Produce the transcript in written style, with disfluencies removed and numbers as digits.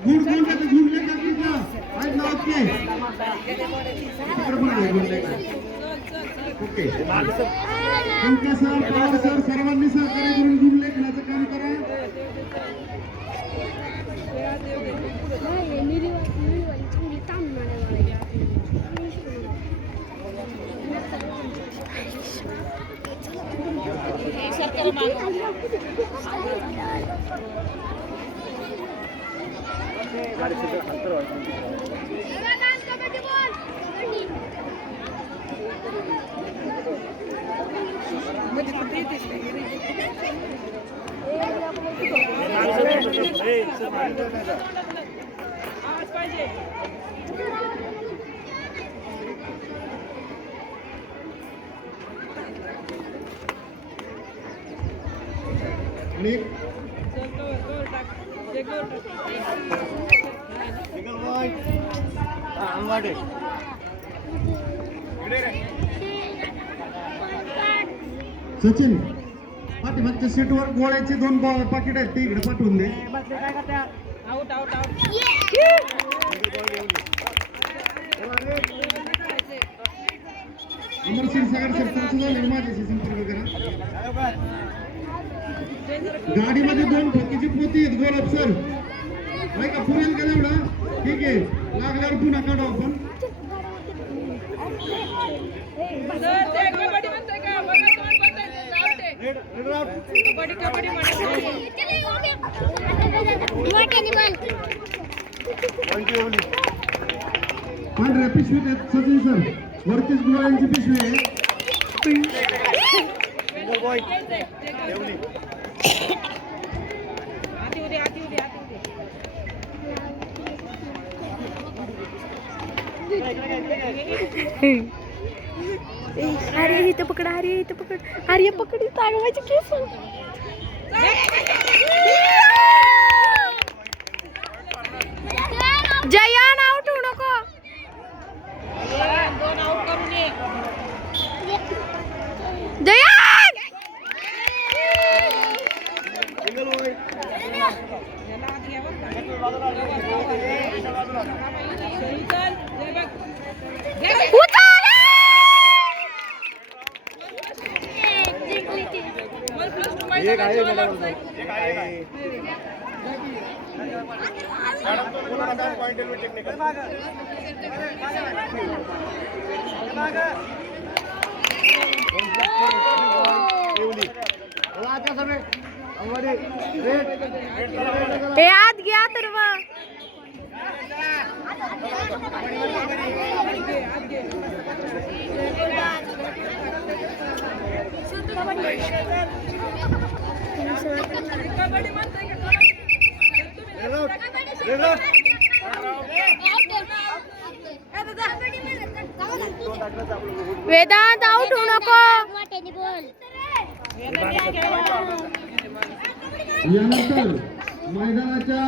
good good का good लेकर कितना आज ना ओके ओके तुमका सर पवार सर सर्वांनी सहकार्य करून गुड लेखनाचं काम करा सचिन पाठीमागच्या सीटवर गोळ्याचे 2 पाकिट आहेत ते इकडे पाठवून दे आउट आउट आउट अमर क्षीरसागर सर तुमचं झालं माझ्याशी संपर्क करा गाडीमध्ये 2 ठोकीची पोती आहेत गोलाप सर नाही का पुरेल का एवढा ठीक आहे लागल्यावर पुन्हा काढू आपण पांढऱ्या पिशवीत आहेत सचिन सर वरतीच गोळ्यांची पिशवी आहे अरे इथं पकड अरे इथं पकड अरे पकड इथं आगवायचे केस जयान आउट होऊ नको जयान एक आहे हे आत घ्या तर वेदांत आउट होऊ नको यानंतर मैदानाच्या